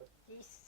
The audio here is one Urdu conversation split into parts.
25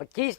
25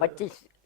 25,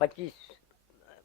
25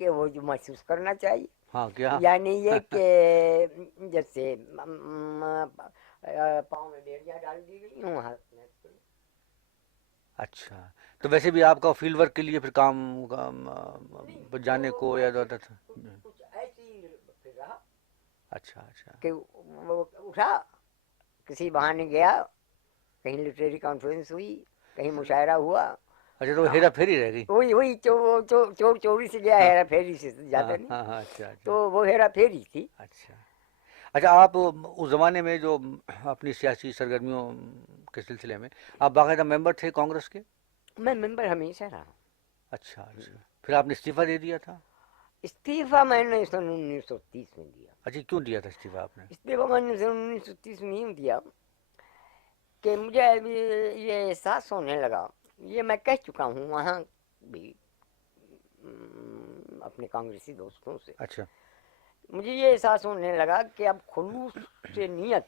کہ وہ جو محسوس کرنا چاہیے، ہاں کیا؟ یعنی یہ کہ جیسے پاؤں میں بیڑیاں ڈال دی گئی ہوں، ہاتھ میں اچھا، تو ویسے بھی آپ کا فیلڈ ورک کے لیے پھر کام جانے کو یا ہوتا تھا؟ کچھ ایسی پھر رہا اچھا اچھا، کہ وہ اٹھا، کسی بہانے گیا، کہیں لٹریری کانفرنس ہوئی، کہیں مشاعرہ ہوا، اچھا تو ہیرا پھیری رہ گئی؟ وہی چور چوری سے گیا، ہیرا پھیری سے جاتا ہاں نہیں، ہاں ہاں، اچھا اچھا تو وہ ہیرا پھیری تھی۔ اچھا اچھا، آپ اس زمانے میں جو اپنی سیاسی سرگرمیوں کے سلسلے میں آپ باقاعدہ ممبر تھے کانگریس کے؟ میں ممبر ہمیشہ رہا۔ اچھا اچھا، پھر آپ نے استعفیٰ دے دیا تھا؟ استعفیٰ میں نے سن 1930 میں دیا۔ اچھا، کیوں دیا تھا استعفیٰ آپ نے؟ استعفیٰ میں نے سن 1930 میں نہیں دیا کہ مجھے ابھی یہ احساس ہونے لگا، یہ میں کہہ چکا ہوں وہاں بھی اپنے کانگریسی دوستوں سے، اچھا مجھے یہ احساس ہونے لگا کہ اب خلوص سے نیت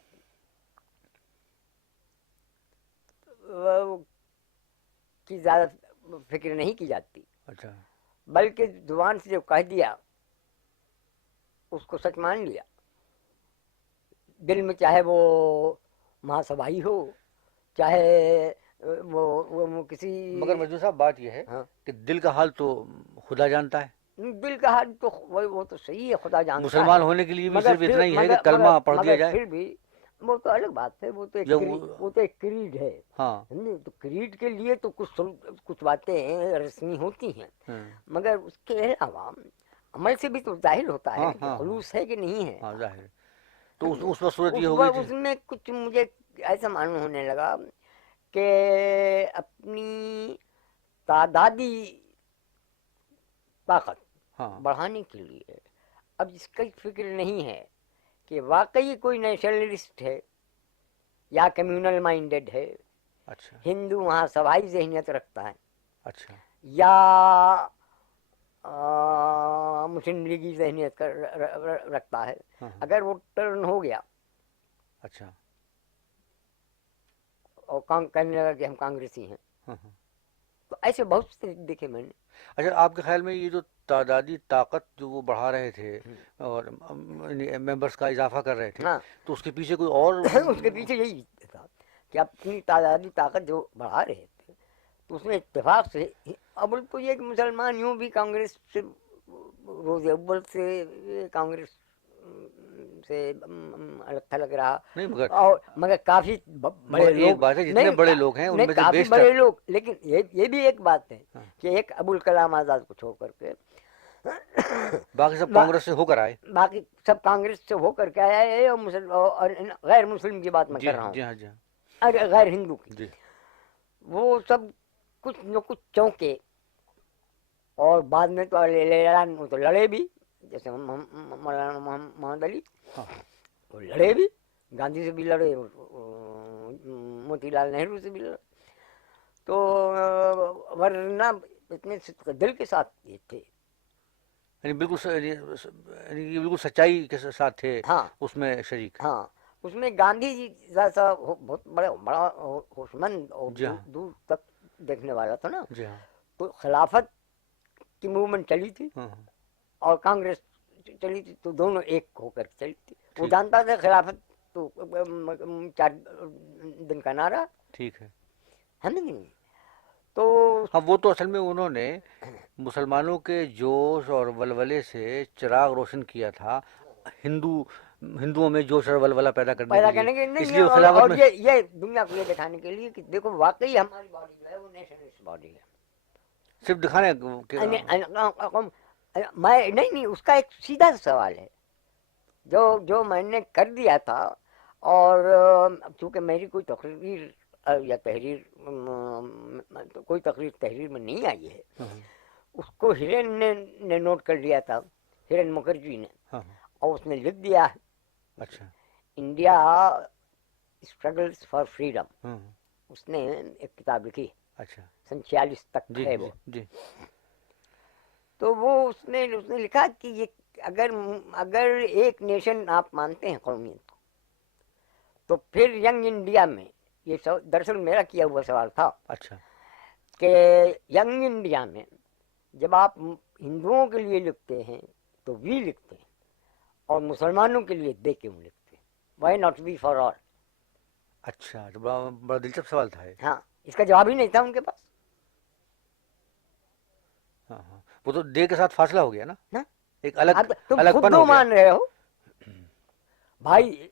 کی زیادہ فکر نہیں کی جاتی، اچھا بلکہ زبان سے جو کہہ دیا اس کو سچ مان لیا، دل میں چاہے وہ مہا سبھائی ہو، چاہے وہ کسی، مگر مجدور صاحب بات یہ ہے ہاں کہ دل کا حال تو خدا جانتا ہے، دل کا حال تو وہ تو صحیح ہے، خدا جانتا مسلمان ہے، ہونے کے لیے بھی مگر صرف اتنا ہی ہے کہ مگر کلمہ پڑھ دیا مگر جائے۔ پھر بھی وہ تو الگ بات ہے، وہ تو جب ایک کریڈ ہے، ہاں سمجھے؟ تو کریڈ کے لیے تو کچھ باتیں رسمی ہوتی ہیں، ہاں مگر اس کے علاوہ عمل سے بھی تو ظاہر ہوتا ہے ہاں کہ ہاں خلوص ہے کہ نہیں ہے۔ ہاں ظاہر ہے۔ تو اس وقت صورت یہ ہو گئی تھی؟ اس میں کچھ مجھے ایسا معلوم ہونے لگا کہ اپنی تعدادی طاقت ہاں بڑھانے کے لیے اب اس کی فکر نہیں ہے کہ واقعی کوئی نیشنلسٹ ہے یا کمیونل مائنڈڈ ہے، اچھا ہندو وہاں سبھائی ذہنیت رکھتا ہے اچھا یا مسلم لیگی ذہنیت رکھتا ہے، ہاں اگر وہ ٹرن ہو گیا اچھا اور کہنے لگا کہ ہم کانگریسی ہیں، ہاں۔ تو ایسے بہت سے دیکھے میں نے۔ اچھا، آپ کے خیال میں یہ جو تعدادی طاقت جو وہ بڑھا رہے تھے اور ممبرس کا اضافہ کر رہے تھے، ہاں تو اس کے پیچھے کوئی اور اس کے پیچھے یہی تھا کہ اپنی تعدادی طاقت جو بڑھا رہے تھے تو اس میں اتفاق سے اب تو یہ کہ مسلمان یوں بھی کانگریس سے روز اول سے کانگریس سے الگ تھلگ رہا، نہیں، مگر اور مگر کافی بڑے ایک لوگ، بات ہے جتنے بڑے لوگ ہیں ان میں سے کافی بیشتر، بڑے لوگ، لیکن یہ بھی ایک بات ہے ہاں، کہ ایک ابوالکلام آزاد کو چھوڑ کر کے باقی سب کانگریس سے ہو کر آئے۔ باقی سب کانگریس سے ہو کر کے آیا ہے، اور غیر مسلم کی بات میں جی کر رہا ہاں ہوں، جی ہاں جی ہاں اور غیر ہندو کی، جی وہ سب کچھ نہ کچھ چونکے، اور بعد میں تو اعلان تو لڑے بھی، جیسے مولانا محمد علی ہاں وہ لڑے بھی، گاندھی سے بھی لڑے، موتی لال نہرو سے بھی لڑے، تو ورنہ اتنے دل کے ساتھ یہ تھے۔ یعنی بالکل یعنی یہ بالکل سچائی کے ساتھ تھے ہاں اس میں شریک۔ ہاں، اس میں گاندھی جی جیسا بہت بڑا ہوشمند اور جی ہاں دور تک دیکھنے والا تھا نا، جی ہاں تو خلافت کی موومنٹ چلی تھی ہاں ہاں، اور کانگریس چلی تھی، تو دونوں ایک ہو کر چلی تھی۔ وہ ٹھیک جانتا تھا خلافت تو 4 دن کا نعرہ ٹھیک ہے۔ ہے نہیں، تو ہاں، وہ تو اصل میں انہوں نے مسلمانوں کے جوش اور ولولے سے چراغ روشن کیا تھا، ہندوؤں میں جوش اور ولولہ پیدا کرنے کے لیے، کے اس نہیں، لیے وہ خلافت اور میں یہ دنیا کو یہ دکھانے کے لیے کہ دیکھو واقعی ہماری باڈی جو ہے وہ نیشنلسٹ باڈی ہے۔ صرف دکھانے کہ میں نہیں، اس کا ایک سیدھا سوال ہے جو میں نے کر دیا تھا، اور چونکہ میری کوئی تقریر یا تحریر کوئی تقریر تحریر میں نہیں آئی ہے، اس کو ہرن نے نوٹ کر لیا تھا، ہرن مکھرجی نے، ہاں اور اس نے لکھ دیا اچھا انڈیا اسٹرگلس فار فریڈم، ہاں اس نے ایک کتاب لکھی، اچھا 47 تک جی ہے جی وہ، جی تو وہ اس نے لکھا کہ یہ اگر ایک نیشن آپ مانتے ہیں قومیت کو، تو پھر ینگ انڈیا میں، یہ دراصل میرا کیا ہوا سوال تھا اچھا کہ ینگ انڈیا میں جب آپ ہندوؤں کے لیے لکھتے ہیں تو وی لکھتے ہیں اور مسلمانوں کے لیے دے کیوں لکھتے ہیں؟ Why not V for all? اچھا، تو بڑا بڑا دلچسپ سوال تھا یہ. ہاں، اس کا جواب ہی نہیں تھا ان کے پاس. ہاں ہاں، وہ تو دے کے ساتھ فاصلہ ہو گیا نا، نا ایک الگ اب تم الگ خود پن دو ہو گیا. مان رہے ہو بھائی،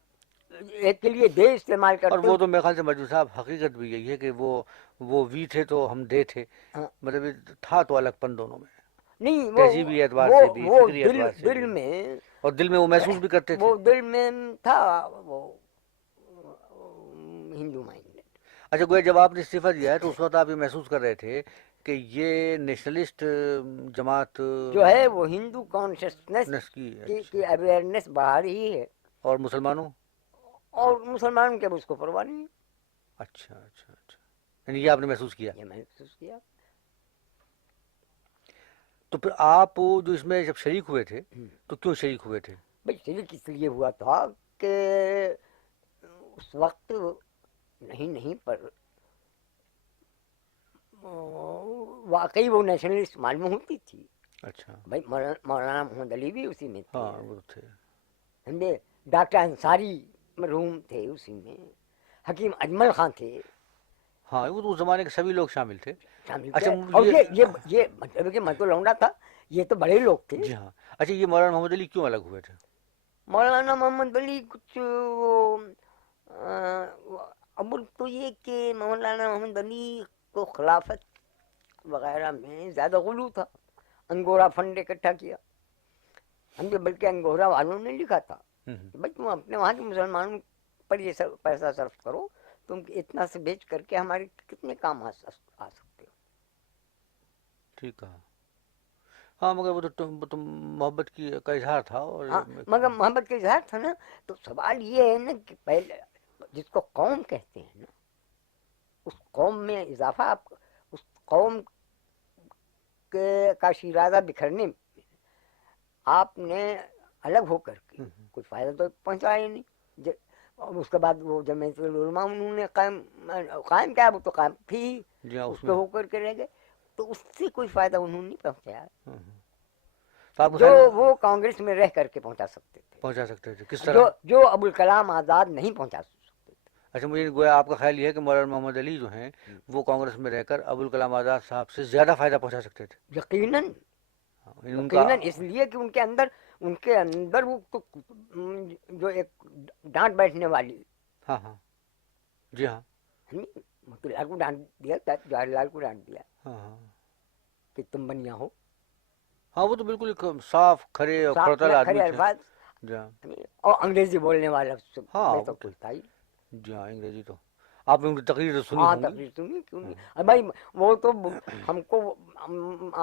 ایک کے لیے دے استعمال اور کرتے وہ ہو. تو میرے خیال سے مجنون صاحب حقیقت بھی یہی ہے کہ وہ وی تھے تو ہم دے تھے، ہاں، مطلب یہ تھا تو الگ پن دونوں میں، نہیں تہذیبی اعتبار سے بھی، وہ فکری دل اعتبار سے دل بھی، میں، اور دل میں وہ محسوس بھی کرتے تھے. وہ دل میں تھا وہ ہندو مائنڈ. اچھا گویا جب آپ نے استعفیٰ دیا ہے تو اس وقت آپ یہ محسوس کر رہے تھے کہ یہ نیشنلسٹ جماعت جو ہے وہ ہندو کانشیسنیس نس کی. کی اچھا، اویئرنیس بڑھا رہی ہے، اور مسلمانوں. اور مسلمان کے اب اس کو پرواہ نہیں ہے. اچھا اچھا اچھا، یعنی یہ آپ نے محسوس کیا. یہ میں نے محسوس کیا. تو پھر آپ جو اس میں جب شریک ہوئے تھے تو کیوں شریک ہوئے تھے؟ بھائی شریک اس لیے ہوا تھا کہ اس وقت نہیں پر واقعی وہ نیشنلسٹ معلوم ہوتی تھی. اچھا، بھائی مولانا محمد علی بھی اسی میں تھے، ہاں وہ تھے. سمجھے، ڈاکٹر انصاری مرحوم تھے اسی میں، حکیم اجمل خان تھے ہاں وہ تو اس زمانے کے سبھی لوگ شامل تھے. شامل اچھا تھے. اور یہ مطلب کہ میں تو لونڈا تھا، یہ تو بڑے لوگ تھے. جی ہاں. اچھا یہ مولانا محمد علی کیوں الگ ہوئے تھے؟ مولانا محمد علی کچھ ابول تو یہ کہ مولانا محمد علی کو خلافت وغیرہ میں زیادہ غلو تھا. انگورا فنڈ اکٹھا کیا ہم نے، بلکہ انگورا والوں نے لکھا تھا کہ بھائی تم اپنے وہاں کے مسلمانوں پر یہ سب پیسہ صرف کرو، تم اتنا سے بیچ کر کے ہمارے کتنے کام آ سکتے ہو. ٹھیک کہا. ہاں مگر وہ تو محبت کی کا اظہار تھا. اور ہاں، مگر محبت کا اظہار تھا نا. تو سوال یہ ہے نا کہ پہلے جس کو قوم کہتے ہیں نا، اس قوم میں اضافہ، آپ اس قوم کا شیرازہ بکھرنے میں آپ نے الگ ہو کر کے کوئی فائدہ تو پہنچایا ہی نہیں. اور اس کے بعد وہ جمعیت العلماء انہوں نے قائم کیا، وہ تو قائم تھی، جی ہاں اس اس پہ میں. ہو کر کے رہ گئے. تو اس سے کوئی فائدہ انہوں نے نہیں پہنچایا تو آپ کو جو خیال وہ کانگریس میں رہ کر کے پہنچا سکتے تھے، پہنچا سکتے تھے کس طرح؟ جو ابوالکلام آزاد نہیں پہنچا سکتے تھے. اچھا مجھے گویا آپ کا خیال یہ ہے کہ مولانا محمد علی جو ہیں وہ کانگریس میں رہ کر ابوالکلام آزاد صاحب سے زیادہ فائدہ پہنچا سکتے تھے. یقیناً یعنی ان کا. یقیناً، اس لیے کہ ان کے اندر وہ جو ایک ڈانٹ بیٹھنے والی، ہاں ہاں جی ہاں. موتی لال کو ڈانٹ دیا، جواہر لال کو ڈانٹ دیا ہاں ہاں کہ تم بنیا ہو. ہاں وہ تو بالکل ایک صاف کھڑے اور صاف کھڑتل آدمی کھڑے تھے. الفاظ، جی ہاں. اور انگریزی بولنے والا ہاں میں وہ تو تو. کوئی تھا ہی. جی ہاں انگریزی تو آپ نے ان کی تقریر تو سنی ہاں ہوں گی. تقریر سنی کیوں نہیں. اب بھائی وہ تو ہم کو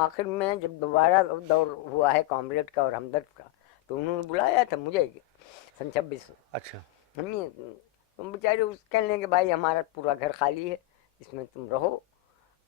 آخر میں جب دوبارہ دور ہوا ہے کامریڈ کا اور ہمدرد کا، تو انہوں نے بلایا تھا مجھے سن 26 اچھا. میں. تم بیچارے کہنے لیں کہ بھائی ہمارا پورا گھر خالی ہے، اس میں تم رہو.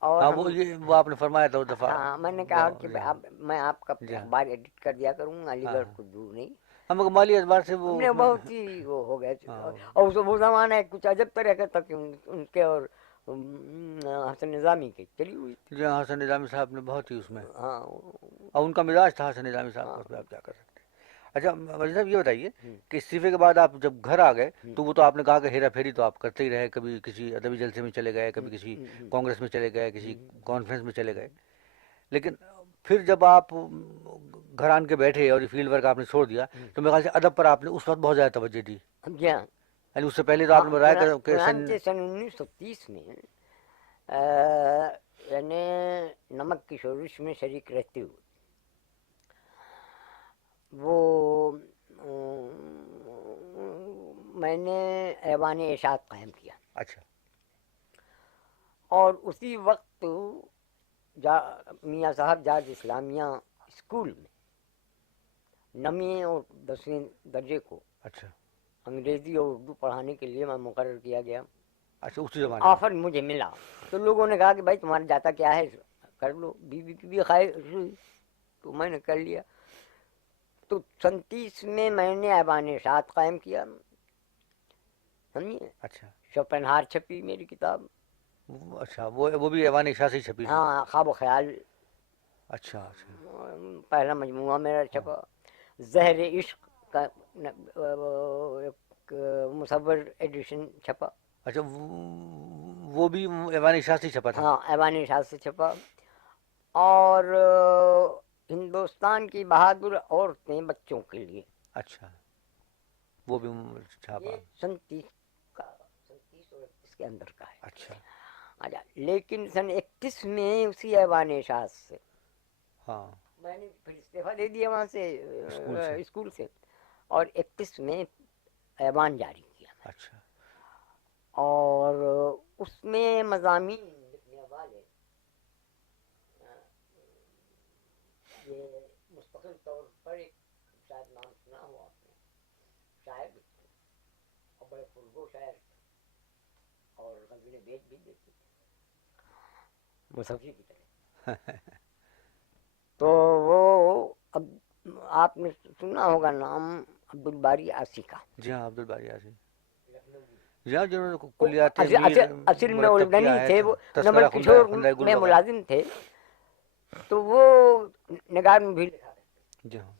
اور ہاں ہم، وہ آپ نے فرمایا تھا اس دفعہ. ہاں میں نے کہا کہ جی ہاں میں آپ کا جی ہاں اخبار ایڈٹ کر دیا کروں گا، علی ہاں گڑھ ہاں. کو دور نہیں. ہم مگر مالی اعتبار سے وہ ہم نے اس میں. بہت ہی وہ ہو گئے. ہاں اور وہ زمانہ ہے کچھ عجب طرح کا تھا کہ ان کے اور حسن نظامی کی چلی ہوئی تھی. جی ہاں حسن نظامی صاحب نے بہت ہی اس میں، ہاں اور ان کا مزاج تھا حسن نظامی صاحب کا، اس میں آپ کیا کر سکتے ہیں. اچھا وزیر صاحب یہ بتائیے کہ استعفے کے بعد آپ جب گھر آ گئے تو وہ تو آپ نے کہا کہ ہیرا پھیری تو آپ کرتے ہی رہے، کبھی کسی ادبی جلسے میں چلے گئے، کبھی کسی کانگریس میں چلے گئے، کسی کانفرنس میں چلے گئے. لیکن پھر جب آپ گھر آن کے بیٹھے اور یہ فیلڈ ورک آپ نے چھوڑ دیا تو میرے خیال سے ادب پر آپ نے اس وقت بہت زیادہ توجہ دی. جی ہاں. یعنی اس سے پہلے تو آپ نے بتایا کہ چنانچہ سن 1930 میں یعنی نمک کی شورش میں شریک رہتے ہوئے وہ میں نے ایوان اشاعت قائم کیا. اچھا. اور اسی وقت میاں صاحب جارج اسلامیہ اسکول میں 9ویں اور 10ویں درجے کو اچھا. انگریزی اور اردو پڑھانے کے لیے میں مقرر کیا گیا. اچھا اسی زمانے میں. آفر مجھے ملا تو لوگوں نے کہا کہ بھائی تمہارا جاتا کیا ہے، کر لو. بیوی کی بھی خواہش ہوئی تو میں نے کر لیا. تو 37 میں نے ایوان اشاعت قائم کیا. سمجھیے، اچھا. شوپنہار چھپی میری کتاب. اچھا وہ بھی ایوان شاہ سے ہی چھپی تھی. ہاں، خواب و خیال اچھا اچھا پہلا مجموعہ میرا چھپا، زہر عشق کا ایک مصور ایڈیشن چھپا، اچھا وہ بھی ایوان اشاعت سے چھپا تھا؟ ہاں ایوان ارشاد سے چھپا، اور ہندوستان کی بہادر عورتیں بچوں کے لیے، اچھا وہ بھی چھاپا؟ یہ سن 30 کا، سن 30 اور 31 کے اندر کا ہے۔ اچھا اچھا لیکن سن 31 میں اسی ایوان ارشاد سے ہاں میں نے پھر استعفیٰ دے دیا وہاں سے، اسکول سے، اور 31 میں ایوان جاری کیا، اچھا اور اس میں مضامین لکھنے والے یہ مستقل طور پر ایک شاید نام سنا ہوا آپ نے، شاعر بھی تھے اور بڑے پرگو شاعر تھے، اور غزلیں بیچ بھی دیتے تھے مصفی کی طرح۔ تو وہ اب آپ نے سنا ہوگا نام عبدالباری عاصی کا، جی ہاں عبدالباری عاصی، لکھنؤ کی۔ جی ہاں جنہوں نے وہ کلیات میر اصل میں مرتب کیا اردنی ہے، تھے، وہ تذکرہ نمل کشور خندہ گل میں وغیرہ۔ ملازم تھے، تو وہ نگار میں بھی لکھا کرتے، جی ہاں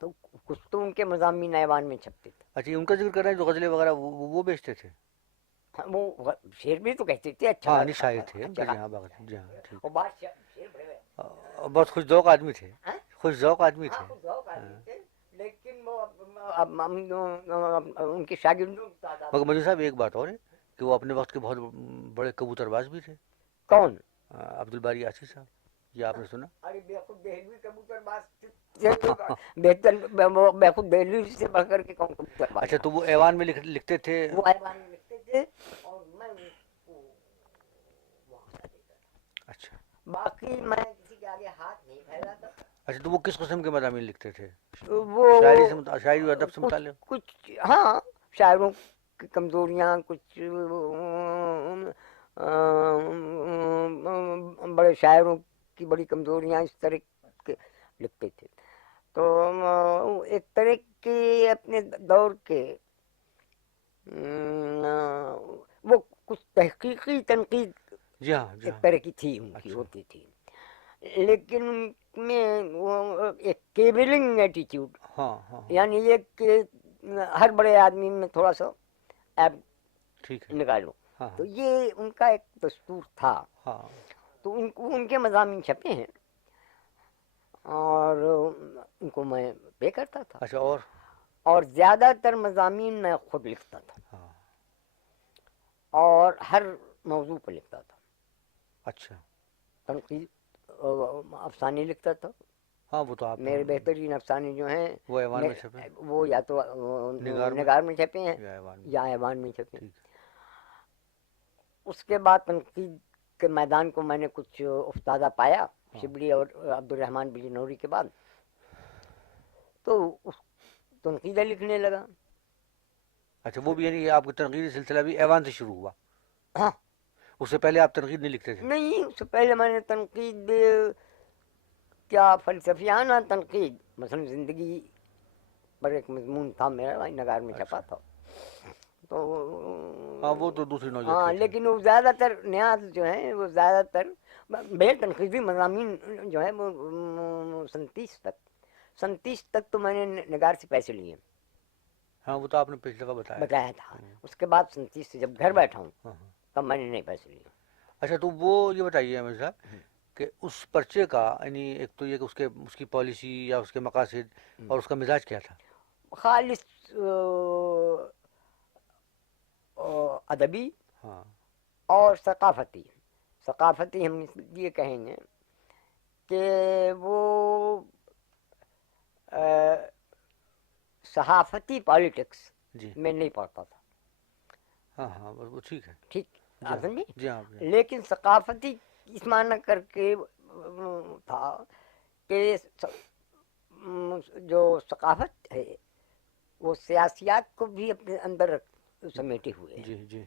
تو کچھ تو ان کے مضامین ایوان میں چھپتے تھے۔ اچھا ان کا ذکر کر رہے ہیں جو غزلیں وغیرہ وہ بیچتے تھے؟ وہ شعر بھی تو کہتے تھے، اچھا ہاں نہیں شاعر تھے اچھا جی ہاں جی ہاں ٹھیک، اور بات شعر بڑے بہت خوش ذوق آدمی تھے، ہیں؟ خوش ذوق آدمی ہاں تھے۔ کچھ ذوق آدمی تھے، لیکن وہ ان کے شاگردوں کی تعداد۔ مگر مجھے صاحب ایک بات اور ہے کہ وہ اپنے وقت کے بہت بڑے کبوتر باز بھی تھے، کون؟ عبدالباری عاصی صاحب، یہ آپ نے سنا؟ ارے بیخود دہلوی کبوتر باز بہتر، بیخود دہلوی سے بڑھ کر کے کون کبوتر باز؟ اچھا تو وہ ایوان میں لکھتے تھے؟ وہ ایوان میں لکھتے تھے اور میں ان کو معاوضہ دیتا تھا، اچھا باقی میں کسی کے آگے ہاتھ نہیں پھیلاتا تھا۔ اچھا تو وہ کس قسم کے مضامین لکھتے تھے؟ وہ شاعری سے شاعری و ادب سے کچھ متعلق؟ کچھ ہاں شاعروں کی کمزوریاں، کچھ بڑے شاعروں کی بڑی کمزوریاں، اس طرح کے لکھتے تھے۔ تو ایک طرح کے اپنے دور کے وہ کچھ تحقیقی تنقید جی ہاں جی ہاں ایک طرح کی تھی، ان کی اچھا ہوتی تھی، لیکن ان میں وہ ایک کیبلنگ ایٹیٹیوڈ، ہاں ہاں یعنی یہ کہ ہر بڑے آدمی میں تھوڑا سا ایب ٹھیک ہے نکالو، ہاں تو یہ ان کا ایک دستور تھا۔ ہاں تو ان کے مضامین چھپے ہیں اور ان کو میں پے کرتا تھا، اچھا اور زیادہ تر مضامین میں خود لکھتا تھا ہاں اور ہر موضوع پہ لکھتا تھا، اچھا تنقید افسانے لکھتا تھا، ہاں وہ تو آپ میرے بہترین افسانے جو ہیں وہ ایوان میں چھپے وہ یا تو نگار میں چھپے ہیں یا ایوان میں؟ یا ایوان میں چھپے ہیں۔ ٹھیک اس کے بعد تنقید کے میدان کو میں نے کچھ افتادہ پایا شبلی اور عبد الرحمن بجنوری کے بعد، تو اس تنقیدیں لکھنے لگا۔ اچھا وہ بھی یعنی آپ کا تنقیدی سلسلہ بھی ایوان سے شروع ہوا؟ ہاں اس سے پہلے آپ تنقید نہیں لکھتے تھے؟ نہیں، اس سے پہلے میں نے تنقید کیا فلسفیانہ تنقید، مثلا زندگی پر ایک مضمون تھا میرا، نگار میں چھپا تھا، تو ہاں وہ تو دوسری نوعیت ہاں کے تھے۔ لیکن وہ زیادہ تر نیاز جو ہیں وہ زیادہ تر بے تنقیدی مضامین جو ہے وہ سنتیس تک تو میں نے نگار سے پیسے لیے، ہاں وہ تو آپ نے پچھلے کا بتایا تھا۔ اس کے بعد 37 سے جب گھر بیٹھا ہوں ہاں تب میں نے نہیں پیسے لیے۔ اچھا تو وہ یہ بتائیے ہمیں صاحب کہ اس پرچے کا یعنی ایک تو یہ کہ اس کی پالیسی یا اس کے مقاصد اور اس کا مزاج کیا تھا؟ خالص ادبی ہاں اور ثقافتی ہم یہ کہیں گے کہ وہ صحافتی پالیٹکس جی میں نہیں پڑھتا تھا، ہاں ہاں وہ ٹھیک ہے ٹھیک جی آپ ہاں سمجھے، جی ہاں لیکن ثقافتی اس معنی کر کے تھا کہ جو ثقافت ہے وہ سیاسیات کو بھی اپنے اندر سمیٹے ہوئے ہیں، جی جی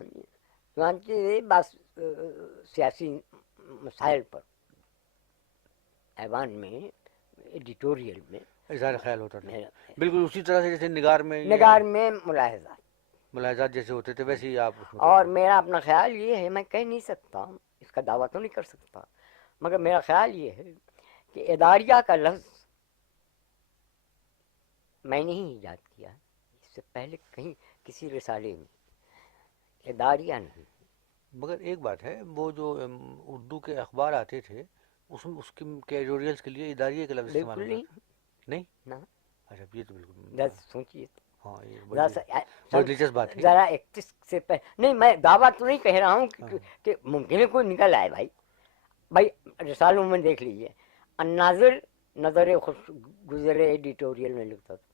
چنانچہ بس سیاسی مسائل پر ایوان میں ایڈیٹوریل میں اظہار خیال ہوتا تھا، میرا بالکل اسی طرح سے جیسے نگار میں نگار میں ملاحظات، ملاحظات جیسے ہوتے تھے ویسے ہی آپ اس میں اور کرتے میرا اپنا خیال یہ ہے، میں کہہ نہیں سکتا، اس کا دعویٰ تو نہیں کر سکتا، مگر میرا خیال یہ ہے کہ اداریہ کا لفظ میں نے ہی ایجاد کیا، اس سے پہلے کہیں کسی رسالے میں اداریہ نہیں۔ مگر ایک بات ہے، وہ جو اردو کے اخبار آتے تھے اس میں اس کے ایڈیٹوریلس کے لیے اداریہ کا لفظ استعمال بالکل ہوتا نہیں، تھا؟ نہیں؟ نہ، اچھا، یہ تو بالکل ذرا سوچیے، ہاں، یہ ذرا بڑی دلچسپ بات ہے۔ ذرا 31 سے پہلے نہیں، میں دعویٰ تو نہیں کہہ رہا ہوں ہاں، کہ ممکن ہے کوئی نکل آئے بھائی رسالوں میں دیکھ لیجیے، الناظر نظر خوش گزرے ایڈیٹوریل میں لکھتا تھا،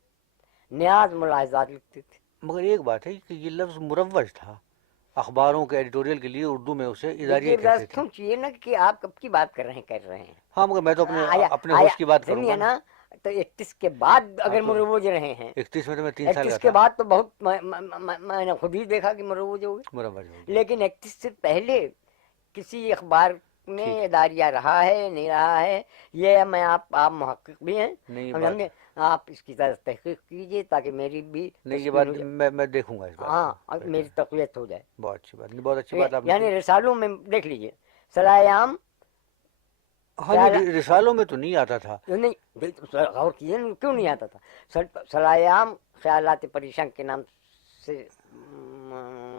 نیاز ملاحظات لکھتے تھے۔ مگر ایک بات ہے کہ یہ لفظ مروج تھا اخباروں کے ایڈیٹوریل کے لیے، اردو میں اسے اداریہ دیکھیے ذرا کہتے تھے۔ سوچیے نا کہ آپ کب کی بات کر رہے ہیں۔ ہاں، مگر میں تو آیا اپنے آیا ہوش کی بات کروں سنیے گا نا۔ نا، تو 31 کے بعد ہاں، اگر تو مروج رہے ہیں، 31 میں تو میں 3 سال کا 31 کے تھا، بعد تو بہت میں نے خود ہی دیکھا کہ مروج ہو گئے، مروج ہو گیا۔ لیکن 31 سے پہلے کسی اخبار میں ٹھیک، اداریہ رہا ہے نہیں رہا ہے، یہ میں آپ محقق بھی ہیں، نہیں ہم بات، سمجھے، آپ اس کی طرح تحقیق کیجیے تاکہ میری بھی نہیں یہ تسکین بات ہو جائے، میں دیکھوں گا اس بات ہاں، اور کو۔ میری تقویت ہو جائے۔ بہت اچھی بات، نہیں بہت اچھی بات آپ نے یعنی کی۔ رسالوں میں دیکھ لیجیے، سلایام ہاں، نہیں رسالوں میں تو نہیں آتا تھا۔ نہیں، غور کیجیے نا، کیوں نہیں آتا تھا؟ سلایام خیالات پریشان کے نام سے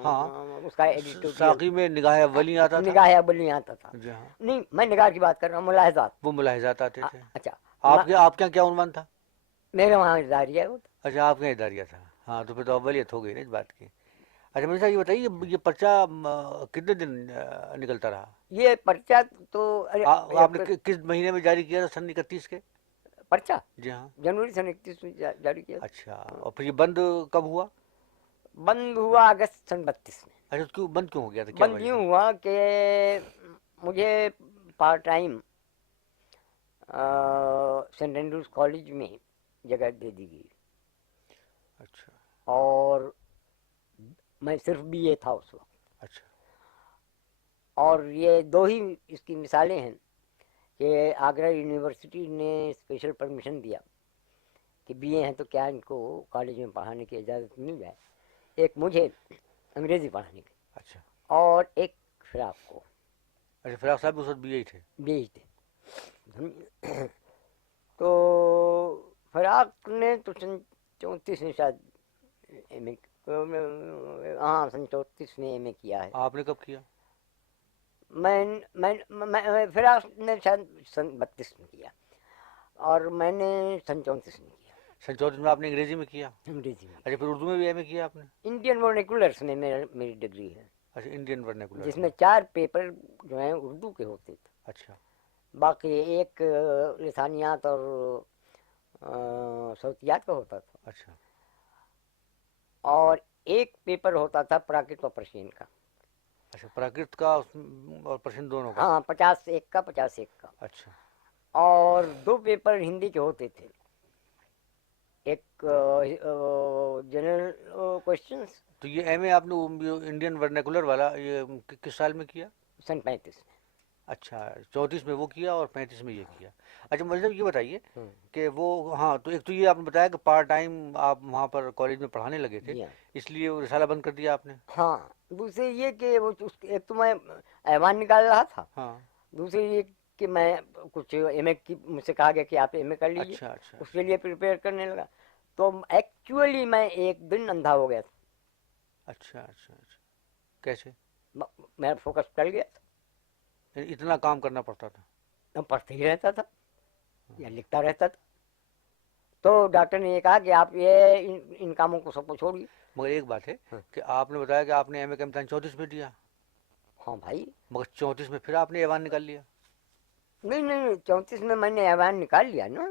ہاں، اس کا ایڈیٹوریل ساقی میں نگاہ اولی آتا تھا۔ نگاہ ابلی آتا تھا۔ جی ہاں، نہیں، میں نگاہ کی بات کر رہا ہوں، ملاحظات۔ وہ ملاحظات آتے تھے۔ اچھا، آپ کے کیا عنوان تھا؟ میرے وہاں اداریہ وہ تھا۔ اچھا، آپ کا اداریہ تھا، ہاں، تو پھر تو اولیت ہو گئی نا اس بات کی۔ اچھا مرزا یہ بتائیے، یہ پرچہ کتنے دن نکلتا رہا؟ یہ پرچہ تو آپ نے کس مہینے میں جاری کیا تھا سن 31 کے؟ پرچہ جی ہاں، جنوری سن 31 میں جاری کیا، اچھا، اور پھر یہ بند کب ہوا؟ بند ہوا اگست سن 32 میں۔ اچھا، کیوں بند کیوں ہو گیا تھا، کیا بند وجہ یوں تھی؟ ہوا کہ مجھے part time saint Andrews college میں جگہ دے دی گئی، اچھا، اور میں صرف بی اے تھا اس وقت، اچھا، اور یہ دو ہی اس کی مثالیں ہیں کہ آگرہ یونیورسٹی نے اسپیشل پرمیشن دیا کہ بی اے ہیں تو کیا ان کو کالج میں پڑھانے کی اجازت مل جائے، ایک مجھے انگریزی پڑھانے کی، اچھا، اور ایک فراق کو اچھا، فراق صاحب اس وقت بی اے تھے؟ بھیج دے۔ تو فراق نے تو سن 34 میں شاید ایم اے، ہاں سن 34 میں ایم اے کیا ہے۔ آپ نے کب کیا؟ فراق نے شاید سن 32 میں کیا، اور میں نے سن 34 میں کیا، سن 34 میں آپ نے انگریزی میں کیا؟ انگریزی میں۔ اچھا، پھر اردو میں بھی ایم اے کیا آپ نے؟ انڈین ورنیکولرس میں میری ڈگری ہے، اچھا، انڈین ورنیکولر جس میں 4 پیپر جو ہیں اردو کے ہوتے تھے، اچھا، باقی ایک لسانیات اور صوتیات کا ہوتا تھا، اچھا، اور ایک پیپر ہوتا تھا پراکرت و پرشین کا، اچھا، پراکرت کا اور پرشن دونوں کا؟ ہاں 50 کا 50 کا، اچھا، اور 2 پیپر ہندی کے ہوتے تھے، ایک جنرل کوشچنس تو یہ ایم اے آپ نے انڈین ورنیکولر والا یہ کس سال میں کیا؟ سن 35 میں۔ اچھا، 34 میں وہ کیا اور 35 میں یہ کیا۔ اچھا مطلب یہ بتائیے کہ وہ، ہاں، تو ایک تو یہ آپ نے بتایا کہ پارٹ ٹائم آپ وہاں پر کالج میں پڑھانے لگے تھے، جی ہاں، اس لیے وہ رسالہ بند کر دیا آپ نے؟ ہاں، دوسرے یہ کہ وہ ایک تو میں ایوان نکال رہا تھا، ہاں، دوسری یہ کہ میں کچھ ایم اے کی، مجھ سے کہا گیا کہ آپ ایم اے کر لیجیے، اچھا، اچھا، اس کے لیے پریپیئر کرنے لگا، تو ایکچولی میں ایک دن اندھا ہو گیا تھا، اچھا، اچھا، اچھا، کیسے؟ میرا فوکس ٹل گیا تھا، یعنی اتنا کام کرنا پڑتا تھا؟ میں پڑھتے ہی رہتا تھا یا لکھتا رہتا تھا، تو ڈاکٹر نے یہ کہا کہ آپ یہ ان کاموں کو سب کو چھوڑیے۔ مگر ایک بات ہے ہاں، کہ آپ نے بتایا کہ آپ نے ایم اے کا امتحان 34 میں دیا، ہاں بھائی، مگر 34 میں پھر آپ نے ایوان نکال لیا؟ نہیں 34 میں نے ایوان نکال لیا نا،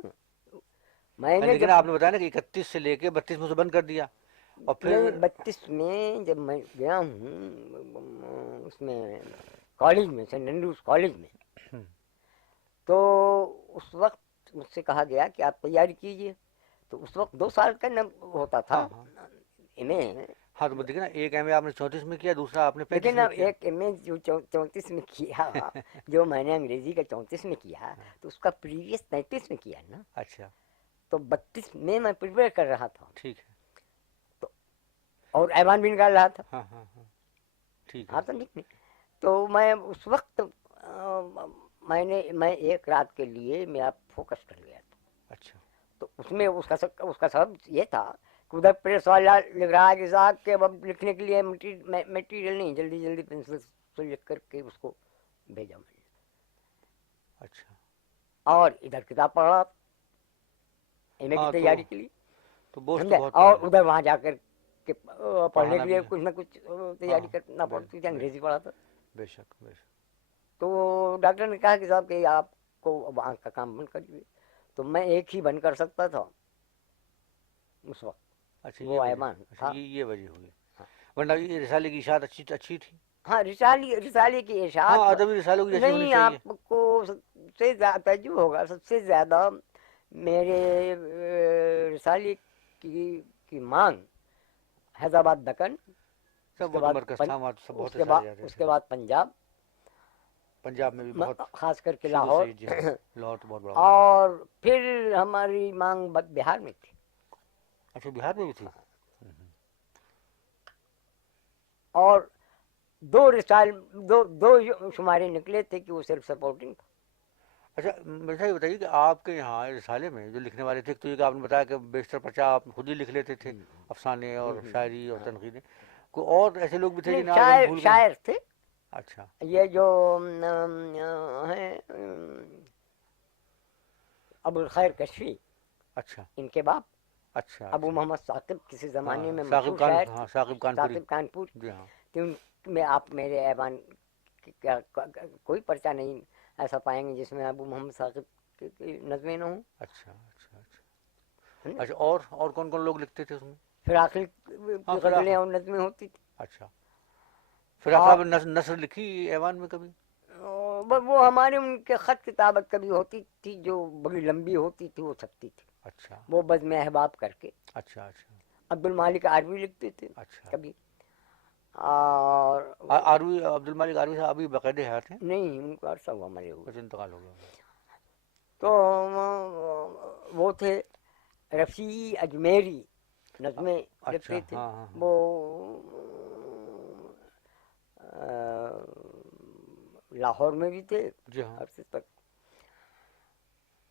میں نے لیکن جب آپ نے بتایا نا کہ 31 سے لے کے 32 میں اسے بند کر دیا، اور پھر 32 میں جب میں گیا ہوں اس میں کالج میں، سینٹ اینڈروز کالج میں، ہم، تو اس وقت مجھ سے کہا گیا کہ آپ تیاری کیجیے، تو اس وقت 2 سال کا ہوتا تھا ہاں، ہاں، ایم اے، ہاں، تو دیکھیں نا، ایک ایم اے آپ نے 34 میں کیا، دوسرا آپ نے 35 لیکن میں اب کیا۔ ایک ایم اے جو 34 میں کیا، جو میں نے انگریزی کا 34 میں کیا، تو اس کا پریویس 33 میں کیا نا، اچھا، تو 32 میں پریپیئر کر رہا تھا، ٹھیک ہے، اور ایوان بھی نکال رہا تھا، ہاں، ہاں، ہاں، ٹھیک ہے، ہاں تو نہیں، تو میں اس وقت میں ایک رات کے لیے میرا فوکس کر گیا تھا. اچھا تو اس میں اس کا سبب یہ تھا کہ ادھر پریس والا لکھ رہا ہے کہ صاحب کہ اب لکھنے کے لیے میٹیریل نہیں, جلدی جلدی پنسل سے لکھ کر کے اس کو بھیجا میں نے. اچھا. اور ادھر کتاب پڑھ رہا تھا ایم اے کی ہاں تیاری کے لیے, تو بوجھ تو سمجھے, بہت اور پڑ ادھر وہاں جا کر کے پڑھنے پڑھانا کے بھی لیے ہے. کچھ نہ کچھ تیاری ہاں کرنا پڑتی تھی, انگریزی پڑھا تھا. بے شک بے شک. تو ڈاکٹر نے کہا کہ صاحب کہ آپ کو اب آنکھ کا کام بند کریے. تو میں ایک ہی بند کر سکتا تھا اس وقت, اچھا یہ وہ وجہ, ایمان اچھا تھا. یہ وجہ ہوئی, ورنہ یہ رسالے کی اشاعت اچھی تھی. ہاں رسالے کی ہاں اشاعت ادبی رسالوں کی جیسی ہونی نہیں. چاہیے. آپ کو سب سے زیادہ تعجب ہوگا, سب سے زیادہ میرے رسالے کی مانگ حیدرآباد دکن, اس سب کے وہ تو بعد مرکز تھا, وہاں تو سب اس بہت کے رسالے بعد جاتے اس تھے. کے بعد پنجاب, پنجاب میں بھی بہت خاص کر کے شروع لاہور, سے, جی ہاں لاہور تو بہت بڑا ہوتا. اور پھر ہماری مانگ بہار میں تھی. اچھا بہار میں بھی تھی. اور دو شمارے نکلے تھے کہ وہ سیلف سپورٹنگ تھا. اچھا مجھے یہ بتائیے کہ آپ کے یہاں رسالے میں جو لکھنے والے تھے, تو یہ کہ آپ نے بتایا کہ بیشتر پرچہ آپ خود ہی لکھ لیتے تھے, افسانے اور شاعری اور تنقیدیں, کوئی اور ایسے لوگ بھی تھے نہیں, جنہیں آج ہم بھول گئے؟ شاعر تھے. اچھا یہ جو ہیں ابو الخیر کشفی, اچھا ان کے باپ اچھا. ابو اچھا محمد ثاقب کسی زمانے میں ثاقب مشہور شاعر ہاں تھے, ثاقب کانپوری, ثاقب کانپور. جی ہاں. تو ان میں آپ میرے ایوان کوئی پرچہ نہیں ایسا پائیں گے جس میں ابو محمد ثاقب کی نظمیں نہ ہوں. اچھا اچھا اچھا. اچھا اور کون کون لوگ لکھتے تھے اس میں؟ فراقی ہاں کی غزلیں اور نظمیں ہوتی تھی. اچھا. فراق اور صاحب نے نثر لکھی ایوان میں کبھی؟ وہ ہمارے ان کے خط کتابت کبھی ہوتی تھی جو بڑی لمبی ہوتی تھی, وہ چھپتی تھی. اچھا وہ بزم احباب کر کے. اچھا. اچھا عبد المالک عربی لکھتے تھے اچھا. کبھی. اور آروی عبد المالک عربی صاحب ابھی باقاعدہ حیات ہیں؟ نہیں, ان کا عرصہ ہوا مرے ہوئے. کچھ انتقال ہو گیا. تو وہ تھے رفیع اجمیری, نظمیں اچھا لکھتے تھے. ہاں ہاں. وہ لاہور میں بھی تھے جی ہاں. عرصے تک.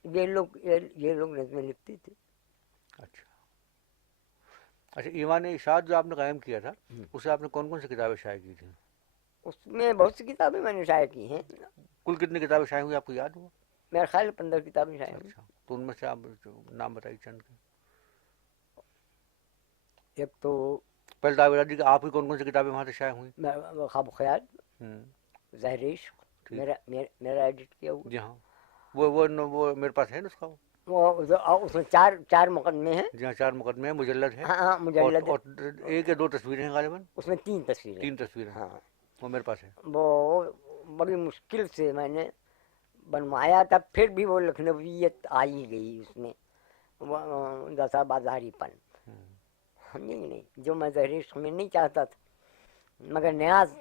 یہ لوگ نظمیں لکھتے تھے. اچھا اچھا. ایوان اشاعت جو آپ نے قائم کیا تھا, اسے آپ نے کون کون سی کتابیں شائع کی تھیں؟ اس میں بہت سی کتابیں میں نے شائع کی ہیں. کل کتنی کتابیں شائع ہوئی آپ کو یاد ہوا؟ میرا خیال 15 کتابیں شائع ہوئی. اچھا, تو ان میں سے آپ نام بتائیے چند کے. ایک تو پہلے تو آپ بتا دیجیے کہ آپ کی کون کون سی کتابیں وہاں سے شائع ہوئیں؟ خواب و خیال, ہوں زہر عشق, ٹھیک. میرا ایڈٹ کیا ہوا. جی ہاں, وہ میرے پاس ہے نسخہ. اس میں چار مقدمے ہیں. جی ہاں, 4 مقدمے ہیں, مجلد ہے. ہاں مجلد. اور ایک یا 2 تصویریں ہیں غالباً. اس میں 3 تصویریں. 3 تصویریں, ہاں, وہ میرے پاس ہے. وہ بڑی مشکل سے میں نے بنوایا تھا, پھر بھی وہ لکھنویت آئی گئی اس میں, دسا بازاری پن. نہیں, جو میں زہر عشق میں نہیں چاہتا تھا, مگر نیاز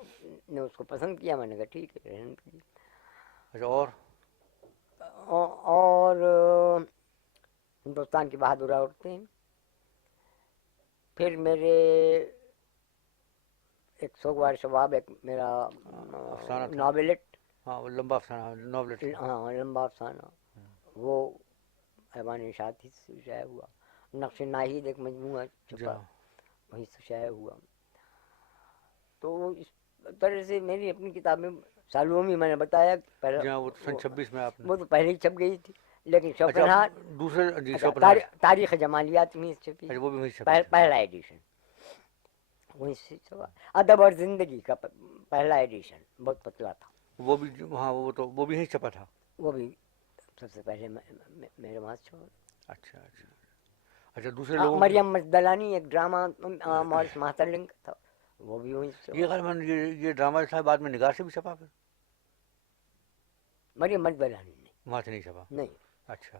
نے اس کو پسند کیا, میں نے کہا ٹھیک ہے. اچھا. اور ہندوستان کی بہادر عورتیں. پھر میرے ایک سوگوار شباب, ایک میرا افسانہ تھا. ناولٹ. ہاں, وہ لمبا افسانہ ناولٹ. ہاں, لمبا افسانہ, وہ ایوان اشاعت ہی سے شائع ہوا. نقش ناہید ایک مجموعہ چھپا, وہیں سے شائع ہوا. تو اس طرح سے میری اپنی کتابیں سالوں میں نے بتایا پہلے, جی ہاں, وہ سن 26 میں آپ نے. وہ تو پہلے ہی چھپ گئی تھی, لیکن اچھا, شوکنہار, دوسرے جی شوپنہار. تاریخ جمالیات میں چھپی, اچھا, وہ بھی وہیں چھپی. پہلا ایڈیشن وہیں سے چھپا. ادب اور زندگی کا پہلا ایڈیشن بہت پتلا تھا, وہ بھی ہاں, وہ بھی یہیں چھپا تھا. وہ بھی سب سے پہلے میرے وہاں چھپا. اچھا اچھا. اچھا, دوسرے لوگوں مریم مجدلانی ایک ڈرامہ مورس مہترلنگ کا تھا, وہ بھی وہیں سے. یہ غالباً یہ ڈرامہ تھا بعد میں نگار سے بھی چھپا پھر؟ مریم مجدلانی نہیں, وہاں سے نہیں چھپا. نہیں. اچھا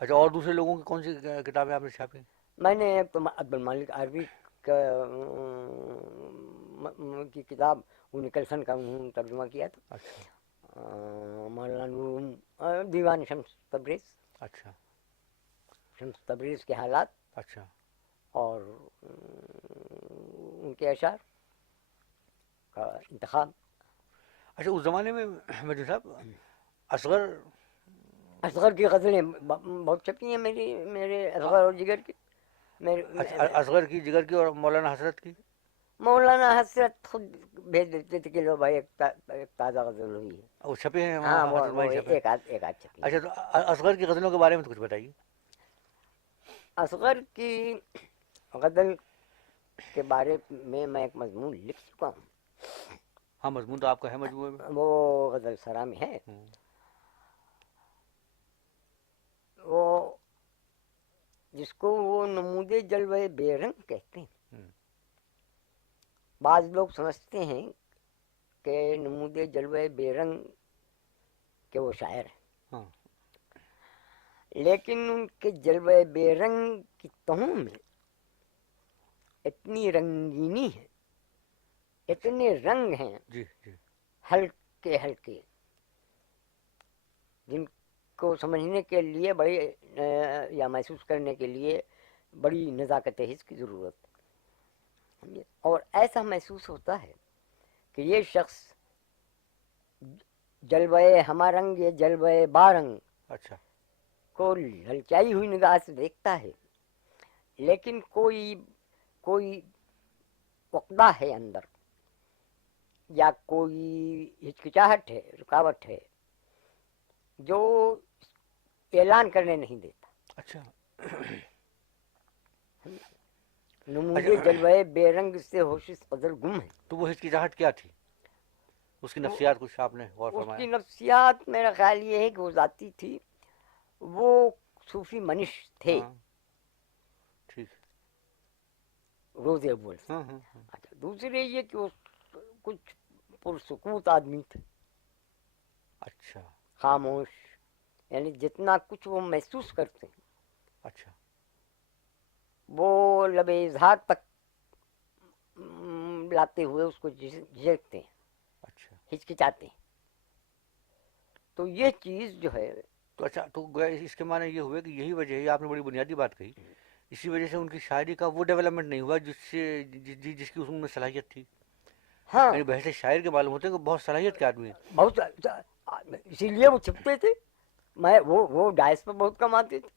اچھا. اور دوسرے لوگوں کی کون سی کتابیں آپ نے چھاپی؟ میں نے ایک تو عبد المالک عربی کی کتاب نکلسن کا ترجمہ کیا تھا. اچھا. مولانا دیوان شمس تبریز. اچھا. شمس تبریز کے حالات. اچھا. اور ان کے اشعار کا انتخاب. اچھا, اس زمانے میں مجھے صاحب اصغر اصغر کی غزلیں بہت چھپی ہیں میرے اصغر اور جگر کی. اصغر کی، جگر کی، اور مولانا حسرت کی. مولانا حسرت خود بھیج دیتے تھے کہ لو بھائی ایک تازہ غزل ہوئی ہے. وہ چھپے ہیں ہاں وہاں، حسرت وہ بھائی چھپے ہیں. ایک آدھ چھپی. اچھا، تو اصغر کی غزلوں کے بارے میں تو کچھ بتائیے. اصغر کی غزل کے بارے میں ایک مضمون لکھ چکا ہوں. ہاں، مضمون تو آپ کا ہے مجموعے میں. وہ غزل سرا میں ہے. ہوں. وہ جس کو وہ نمود جلوہ بے رنگ کہتے ہیں. ہوں. بعض لوگ سمجھتے ہیں کہ نمود جلوہ بے رنگ کے وہ شاعر ہیں، ہاں. لیکن ان کے جلوہ بے رنگ کی تہوں میں اتنی رنگینی ہے، اتنے رنگ ہیں جی جی. ہلکے ہلکے، جن کو سمجھنے کے لیے بڑی یا محسوس کرنے کے لیے بڑی نزاکت حس کی ضرورت ہے. اور ایسا محسوس ہوتا ہے کہ یہ شخص جلوہ ہما رنگ یا جلوہ بارنگ اچھا. کو للچائی ہوئی نگاہ سے دیکھتا ہے، لیکن کوئی عقدہ ہے اندر، یا کوئی ہچکچاہٹ ہے، رکاوٹ ہے جو اعلان کرنے نہیں دیتا. اچھا. نمود جلوہ بے رنگ سے ہوش قدر گم ہے. تو وہ ہچکچاہٹ کیا تھی؟ اس کی نفسیات کچھ آپ نے غور اس کی فرمایا؟ نفسیات میرا خیال یہ ہے کہ وہ ذاتی تھی. وہ صوفی منش تھے، ہاں، ٹھیک. روز اول سے. ہاں ہاں ہاں. اچھا، دوسرے یہ کہ وہ کچھ پرسکوت آدمی تھے، اچھا. خاموش، یعنی جتنا کچھ وہ محسوس کرتے ہیں اچھا. وہ لب اظہار تک لاتے ہوئے اس کو جھجکتے ہیں، اچھا. ہچکچاتے ہیں. تو یہ چیز جو ہے، تو اچھا، تو گویا اس کے معنی یہ ہوئے کہ یہی وجہ ہے، آپ نے بڑی بنیادی بات کہی، اسی وجہ سے ان کی شاعری کا وہ ڈیولپمنٹ نہیں ہوا جس کی ان میں صلاحیت تھی. ہاں یعنی بحث شاعر کے معلوم ہوتے ہیں کہ بہت صلاحیت کے آدمی ہیں. بہت اسی لیے وہ چھپتے تھے. وہ ڈائس پہ بہت کم آتے تھے.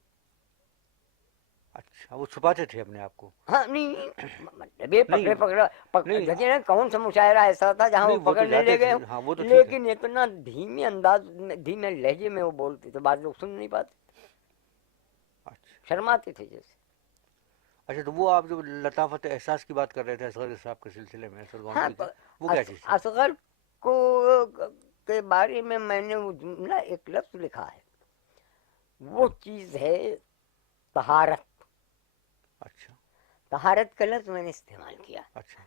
اچھا، وہ چھپاتے تھے اپنے آپ کو. ہاں نہیں، نہیں نہیں دیکھیے نا، کون سا مشاعرہ ایسا تھا جہاں وہ نہیں، وہ تو پکڑنے جاتے لے تھے، گئے، ہاں وہ تو ٹھیک ہے. لیکن اتنا دھیمے انداز میں، دھیمے لہجے میں وہ بولتے تھے، بعض لوگ سن نہیں پاتے، اچھا. شرماتے تھے جیسے. اچھا، تو وہ آپ جو لطافت احساس کی بات کر رہے تھے اصغر صاحب کے سلسلے میں، اصغر ہاں گامدی کی، وہ کیا چیز تھی؟ اصغر کو کے بارے میں نے وہ جملہ ایک لفظ لکھا ہے، وہ چیز ہے طہارت. اچھا. طہارت کا لفظ میں نے استعمال کیا. اچھا.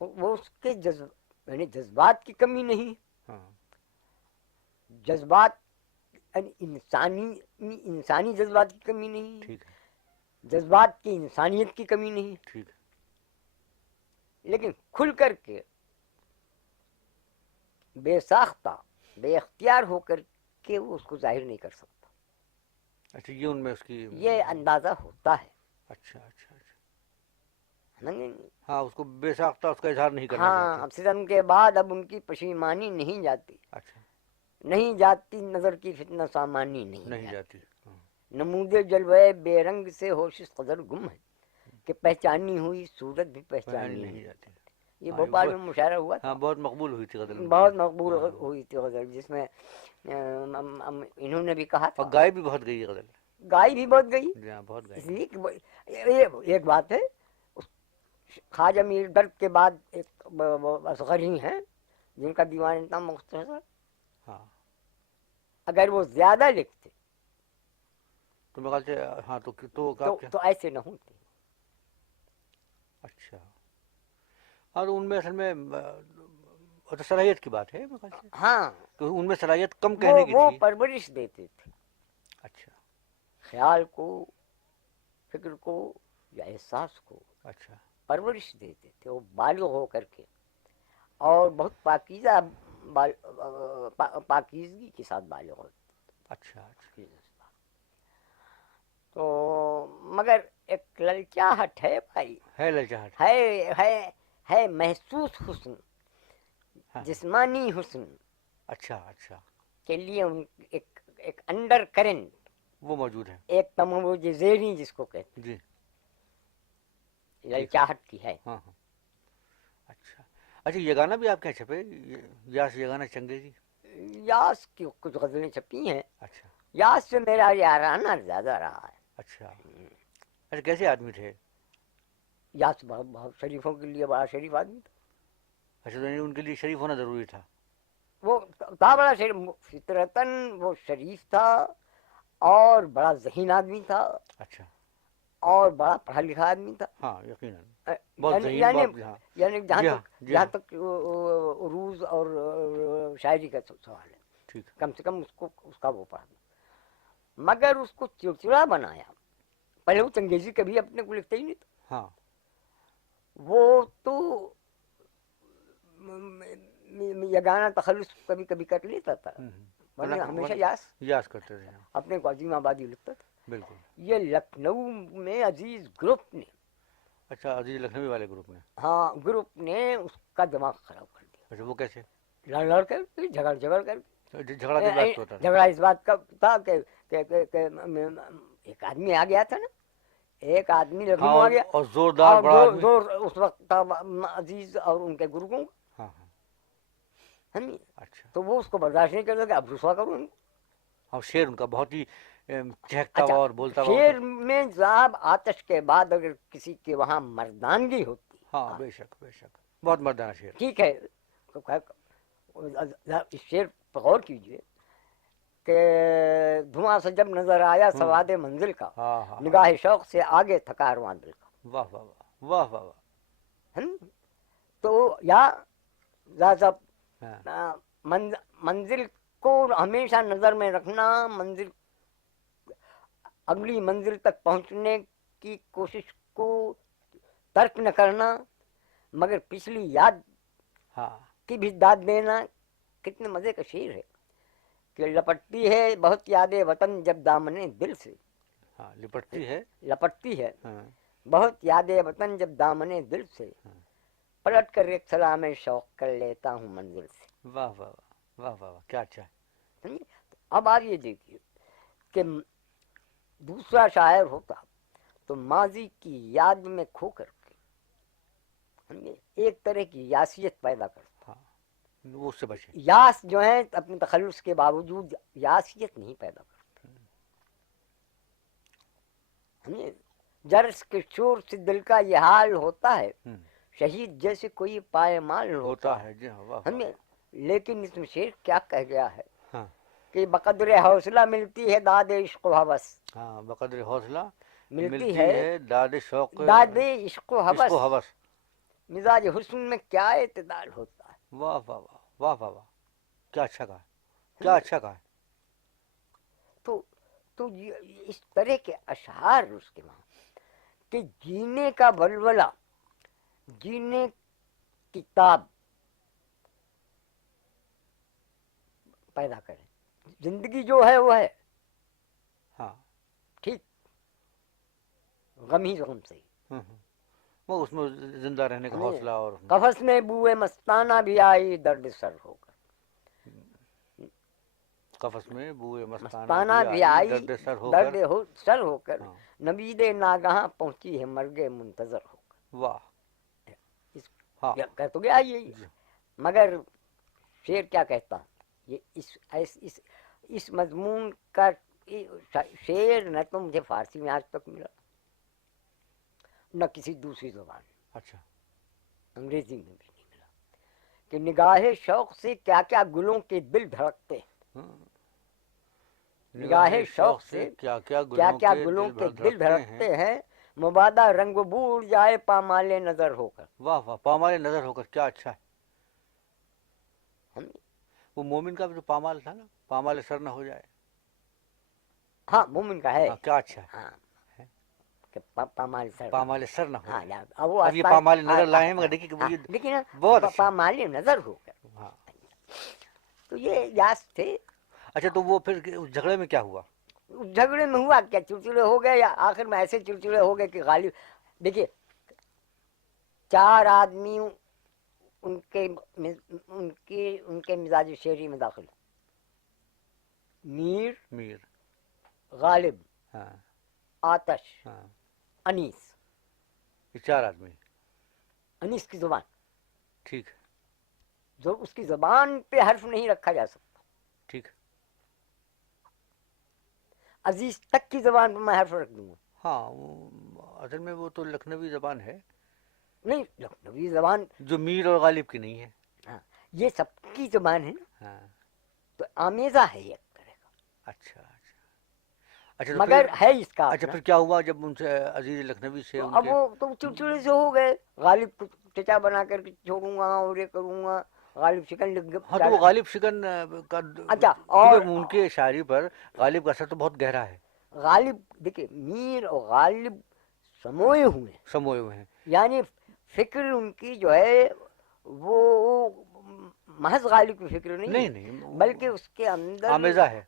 وہ اس کے یعنی جذبات کی کمی نہیں، ہاں. جذبات یعنی انسانی جذبات کی کمی نہیں، ٹھیک ہے. جذبات کی انسانیت کی کمی نہیں، ٹھیک ہے. لیکن کھل کر کے بے ساختہ، بے اختیار ہو کر کے وہ اس کو ظاہر نہیں کر سکتا. اچھا، یہ ان میں اس کی. یہ اندازہ ہوتا ہے. اچھا اچھا اچھا. نہیں، ہاں، اس کو بے ساختہ اس کا اظہار نہیں کرنا ہاں، چاہتے. اب ستم کے بعد اب ان کی پشیمانی نہیں جاتی، اچھا. نہیں جاتی نظر کی فتنہ سامانی نہیں نہیں جاتی. جاتی. ہاں. نمود جلوہ بے رنگ سے ہوش قدر گم ہے کہ پہچانی ہوئی صورت بھی پہچانی نہیں نہیں. جاتی. یہ ہاں، بھوپال میں مشاعرہ ہوا ہاں، تھا، بہت مقبول ہوئی تھی غزل ان کی. بہت مقبول ہاں. ہوئی تھی غزل، جس میں انہوں نے بھی کہا اور تھا. گائے بھی بہت گئی ہے غزل. گائی بھی بہت گئی، جی ہاں، بہت اس گئی. لیے کہ یہ ایک بات ہے، خواجہ میر درد کے بعد ایک اصغر ہی ہیں جن کا دیوان اتنا مختصر. ہاں. اگر وہ زیادہ لکھتے تو میرے خیال سے ہاں، تو ایسے نہ ہوتے. اچھا. ہاں، تو ان میں اصل میں تو صلاحیت کی بات ہے میرے خیال سے، ہاں، تو ان میں صلاحیت کم کہنے کی وہ تھی. پرورش دیتے تھے اچھا. خیال کو، فکر کو یا احساس کو، اچھا. پرورش دیتے تھے. وہ بالغ ہو کر کے اور بہت پاکیزہ پاکیزگی کے ساتھ بالغ ہوتے. اچھا. اچھا. تو مگر ایک للچاہٹ ہے بھائی، ہے للچاہٹ. ہے محسوس حسن، ہاں. جسمانی حسن. اچھا اچھا. کے لیے ایک انڈر کرنٹ، وہ موجود ہے ایک تموج زیریں جس کو کہتے جی. ہیں، للچاہٹ کی ہے. ہاں ہاں. اچھا اچھا، یہ گانا بھی آپ کے چھپے، یاس یہ گانا چنگیزی؟ یاس کی کچھ غزلیں چھپی ہیں. اچھا یاس سے میرا یارانہ زیادہ رہا ہے. اچھا اچھا. کیسے آدمی تھے؟ یاس بہت شریفوں کے لیے بڑا شریف آدمی تھا. اچھا، تو ان کے لیے شریف ہونا ضروری تھا. وہ تھا بڑا شریف، فطرتاً وہ شریف تھا اور بڑا ذہین آدمی تھا اچھا. اور بڑا پڑھا لکھا آدمی تھا. ہاں یقیناً. بہت ذہین، یعنی بہت. ہاں یعنی جی ہاں جی جہاں ہاں. تک عروض اور شاعری کا سوال ہے، ٹھیک. کم سے کم اس کا وہ پڑھا. مگر اس کو چڑچڑا بنایا. پہلے وہ چنگیزی کبھی اپنے کو لکھتے ہی نہیں تھا. ہاں وہ تو یگانہ تخلص کبھی کبھی کر لیتا تھا، ورنہ ہمیشہ یاس کرتے تھے. اپنے کو عظیم آبادی لکھتا تھا. بالکل. یہ لکھنؤ میں عزیز گروپ نے، اچھا، عزیز لکھنوی والے گروپ نے. ہاں گروپ نے اس کا دماغ خراب کر دیا. اچھا، وہ کیسے؟ لڑ لڑ کر جھگڑ جھگڑ کر. جھگڑا کس بات پہ ہوتا تھا؟ جھگڑا اس بات کا تھا کہ ایک آدمی آ گیا تھا نا، ایک آدمی لکھنؤ آ گیا اور زوردار اور بڑا آدمی. زور اس وقت تھا عزیز اور ان کے گروپوں کا. ہاں ہاں. اچھا. تو وہ اس کو برداشت نہیں کرتا کہ اب رسوا کروں ان کو. اور شعر ان کا بہت ہی چہکتا اچھا، ہوا اور بولتا ہوا شعر ہوتا. میں صاحب آتش کے بعد اگر کسی کے وہاں مردانگی ہوتی، ہاں بے شک بے شک، بہت مردانہ شعر. ٹھیک ہے. اس شعر پر غور کیجیے کہ دھواں سے جب نظر آیا سواد منزل کا، ہاں ہاں. نگاہ شوق سے آگے تھا کارواں دل کا. واہ واہ واہ واہ واہ واہ. تو یا صاحب ہاں منزل کو ہمیشہ نظر میں رکھنا، منزل اگلی منزل تک پہنچنے کی کوشش کو ترک نہ کرنا، مگر پچھلی یاد ہاں. کی بھی داد دینا. کتنے مزے کا شعر ہے کہ لپٹتی ہے بہت یادیں وطن جب دامنے دل سے. ہاں لپٹتی ہے. لپٹتی ہے ہاں. بہت یادیں وطن جب دامنے دل سے، پلٹ کر ایک سلام شوق کر لیتا ہوں منزل سے. واہ واہ واہ واہ واہ، کیا اچھا ہے. اب آپ یہ دیکھیے کہ دوسرا شاعر ہوتا تو ماضی کی یاد میں کھو کر کے ایک طرح کی یاسیت پیدا کرتا. ہاں وہ اس سے بچے. یاس جو ہے اپنے تخلص کے باوجود یاسیت نہیں پیدا کرتا. جرس کے شور سے دل کا یہ حال ہوتا ہے، شہید جیسے کوئی پائمال ہوتا ہے. جی ہاں. لیکن اس میں شعر کیا کہہ گیا ہے ہاں کہ بقدر حوصلہ ملتی ہے داد عشق و حوث. ہاں بقدر حوصلہ ملتی ہے داد شوق، داد عشق و کو حوث. حوث. مزاج حسن میں کیا اعتدال ہوتا ہے. واہ واہ واہ واہ واہ واہ، کیا اچھا کہا، کیا اچھا کہا. تو اس طرح کے اشعار اس کے وہاں کہ جینے کا ولولہ، جینے کی تاب پیدا کرے. زندگی جو ہے وہ ہے ہاں ٹھیک، غم ہی غم سے وہ اس میں زندہ رہنے کا حوصلہ. اور قفس میں بوئے مستانہ بھی آئی درد سر ہو کر. قفس میں بوئے مستانہ بھی آئی درد سر ہو کر. نوید ناگہاں پہنچی ہے مرگ منتظر ہو کر. واہ. کہہ تو گیا یہی، مگر شعر کیا کہتا. یہ اس مضمون کا شعر نہ تو مجھے فارسی میں آج تک ملا، نہ کسی دوسری زبان میں. اچھا. انگریزی میں بھی نہیں ملا کہ نگاہ شوق سے کیا کیا گلوں کے دل دھڑکتے ہیں. نگاہ شوق سے کیا کیا گلوں کے دل دھڑکتے ہیں. مبادہ رنگ بوڑھ جائے پامال نظر ہو کر. واہ واہ، پامال نظر ہو کر، کیا اچھا ہے. وہ مومن کا بھی تو پامال تھا نا، پامال سر نہ ہو جائے. ہاں مومن کا ہے. کیا اچھا ہے. ہاں کہ پامال سر نہ ہو جائے. اب یہ پامال نظر لائے ہیں، مگر دیکھیے بہت نا پامال نظر ہو کر. تو یہ یاس تھے. اچھا تو وہ پھر جھگڑے میں کیا ہوا؟ جھگڑے میں ہوا کیا، چڑچڑے ہو گئے، یا آخر میں ایسے چڑچڑے ہو گئے کہ غالب. دیکھیے 4 آدمی ان کے مزاج شعری میں داخل. میر، میر، غالب، ہاں آتش، ہاں، انیس. یہ 4 آدمی. انیس کی زبان، ٹھیک ہے، جو اس کی زبان پہ حرف نہیں رکھا جا سکتا. ٹھیک ہے. عزیز تک کی زبان پہ میں حرف رکھ دوں گا. ہاں اصل میں وہ تو لکھنوی زبان ہے نہیں، لکھنوی زبان، جو میر اور غالب کی نہیں ہے. ہاں، یہ سب کی زبان ہے نا، ہاں، تو آمیزہ ہے ایک طرح کا، اچھا اچھا. اچھا تو مگر پھر، ہے اس کا اچھا اپنا. پھر کیا ہوا جب ان سے عزیز لکھنوی سے تو ان اب کے، وہ تو چڑچڑے سے ہو گئے، غالب کو چچا بنا کر کے چھوڑوں گا اور یہ کروں گا. غالب شکن لکھ ہاں تو وہ ڈالا. غالب شکن کا، اچھا، کیونکہ اور ان کے شاعری پر غالب کا اثر تو بہت گہرا ہے. غالب دیکھیے، میر اور غالب سموئے ہوئے ہیں، سموئے ہوئے ہیں. یعنی فکر ان کی جو ہے وہ محض غالب کی فکر نہیں نہیں ہے، نہیں، بلکہ اس کے اندر آمیزہ ہے.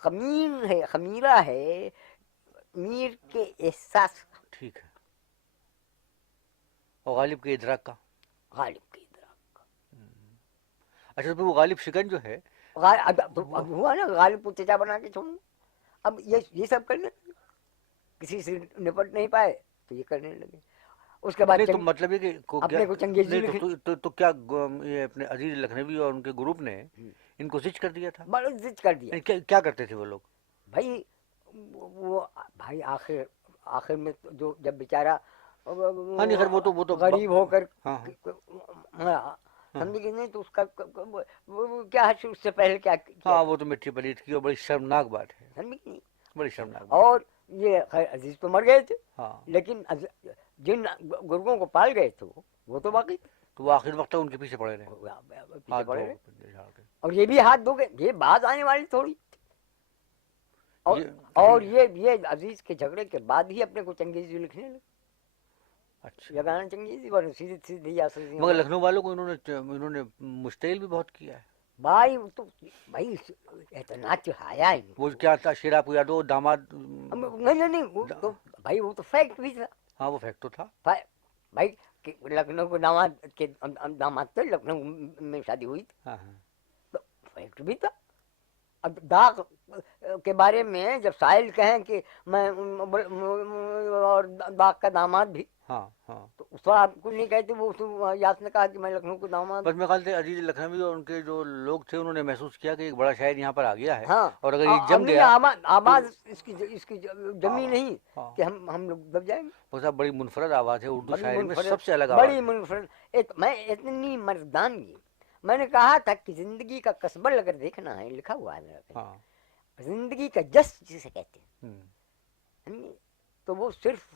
خمیر ہے، خمیرہ ہے میر کے احساس کا، ٹھیک ہے. اور غالب کے ادراک کا. غالب کی طرح. اچھا تو پھر وہ غالب شکن جو ہے، اب ہوا نا، غالب کو چچا بنا کے چھوڑوں. اب یہ سب کرنے لگے، کسی سے نپٹ نہیں پائے تو یہ کرنے لگے. اس کے بعد نہیں تو مطلب یہ کہ اپنے کو چنگیزی نہیں لکھے. تو کیا یہ اپنے عزیز لکھنوی اور ان کے گروپ نے ان کو زج کر دیا تھا؟ بڑا ضد کر دیا. نہیں، کیا کرتے تھے وہ لوگ؟ بھائی وہ بھائی آخر میں جو جب بیچارہ ہاں نہیں خیر وہ تو غریب ہو کر ہاں سمجھ گئے نہیں، تو اس کا کیا ہے، اس سے پہلے کیا ہاں وہ تو مٹی پلیت کی اور بڑی شرمناک بات ہے، سمجھ نہیں. بڑی شرمناک بات. اور یہ خیر عزیز تو مر گئے تھے، ہاں لیکن جن گرگوں کو پال گئے تھے وہ تو باقی تھے، تو وہ آخر وقت تک ان کے پیچھے پڑے رہے، پیچھے ہاتھ پڑے دھو رہے. کے جھاڑ کے. اور یہ بھی ہاتھ دھو گئے، یہ بات آنے والی تھوڑی. اور یہ عزیز کے جھگڑے کے بعد ہی اپنے کو چنگیزی لکھنے لگے. اچھا یہ چنگیزی بڑی سیدھی سیدھی آسودی. مگر لکھنؤ والوں کو انہوں نے مشتعل بھی بہت کیا ہے. بھائی تو بھائی اتنا چڑھایا ہی وہ کیا تھا، شیر آپ کو یاد ہو داماد؟ نہیں وہ تو بھائی وہ تو فیکٹ بھی تھا. ہاں وہ فیکٹ تو تھا بھائی لکھنؤ کو داماد تھے، لکھنؤ میں شادی ہوئی تھی، ہاں ہاں تو فیکٹ بھی تھا. اب داغ کے بارے میں جب سائل کہیں کہ میں اور داغ کا داماد بھی، ہاں ہاں. تو اس وقت آپ کچھ نہیں کہتے. وہ یاس نے کہا کہ میں لکھنؤ کو داماد. بس میرے خیال سے عزیز لکھنوی اور ان کے جو لوگ تھے انہوں نے محسوس کیا کہ ایک بڑا شاعر یہاں پر آ گیا ہے، ہاں، اور اگر یہ اب جم نہیں گیا آواز اس کی جمی نہیں ہاں کہ ہم لوگ دب جائیں گے. وہ صاحب بڑی منفرد آواز ہے، اردو بڑی شاعری میں منفرد، سب سے الگ آواز بڑی ہے. منفرد. میں اتنی مردانگی، میں نے کہا تھا کہ زندگی کا کسبل اگر دیکھنا ہے، لکھا ہوا ہے میرا، ہاں زندگی کا جس جسے کہتے ہوں، ہیں، تو وہ صرف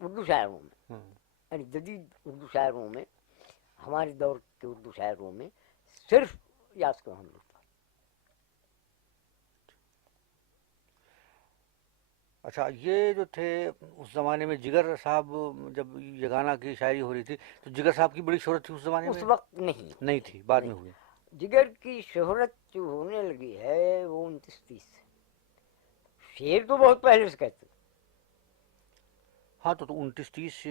اردو شاعروں میں، ہوں. یعنی جدید اردو شاعروں میں، ہمارے دور کے اردو شاعروں میں صرف یاس کو ہم لوگ. اچھا یہ جو تھے اس زمانے میں، جگر صاحب جب یگانہ کی شاعری ہو رہی تھی تو جگر صاحب کی بڑی شہرت تھی اس زمانے اس میں؟ وقت نہیں نہیں تھی، بعد نہیں. میں ہوئی. جگر کی شہرت جو ہونے لگی ہے وہ 29-30 سے. شعر تو بہت پہلے سے کہتے. ہاں تو 29-30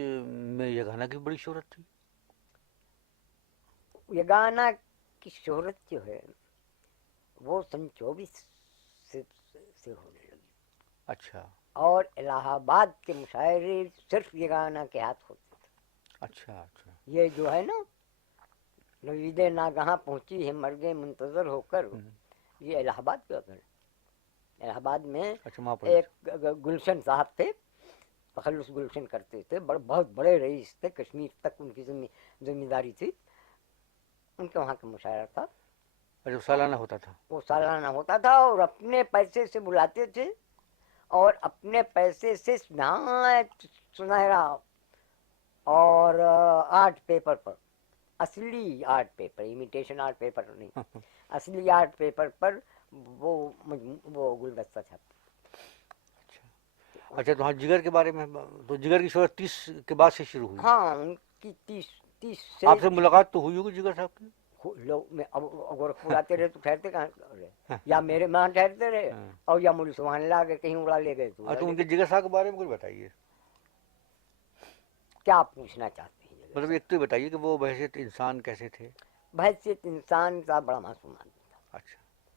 میں یگانہ کی بڑی شہرت تھی. یگانہ کی شہرت جو ہے وہ سن 24 سے ہونے لگی. اچھا اور الہ آباد کے مشاعرے صرف یگانہ کے ہاتھ ہوتے تھے. اچھا اچھا. یہ جو ہے نا، نوید ناگہاں پہنچی ہے مرگے منتظر ہو کر، یہ الہ آباد کا گھر. الہ آباد میں اچھا وہاں پر. ایک گلشن صاحب تھے، تخلص گلشن کرتے تھے، بہت بڑے رئیس تھے، کشمیر تک ان کی ذمہ داری تھی. ان کے وہاں کا مشاعرہ تھا. اچھا سالانہ ہوتا تھا؟ وہ سالانہ ہوتا تھا، اور اپنے پیسے سے بلاتے تھے، اور اپنے پیسے سے سنہرا اور آرٹ پیپر پر، اصلی art paper, imitation art paper نہیں، اصلی آرٹ پیپر پر وہ گلدستہ چھاپتے. اچھا تو ہاں جگر کے بارے میں، تو جگر کی شہرت 30 کے بعد سے شروع ہوئی. ہاں ان کی 30 سے. آپ سے ملاقات تو ہوئی ہوگی جگر صاحب کی؟ لوگ میں اب گورکھپور آتے رہے تو ٹھہرتے کہاں رہے، یا میرے ماں ٹھہرتے رہے، اور یا مولوی سبحان اللہ کے کہیں اڑا لے گئے تو. تو ان کے جگر صاحب کے بارے میں کچھ بتائیے. کیا پوچھنا چاہتے ہیں؟ مطلب ایک تو بتائیے کہ وہ بحیثیت انسان کیسے تھے؟ بحیثیت انسان کا بڑا معصوم آدمی تھا. اچھا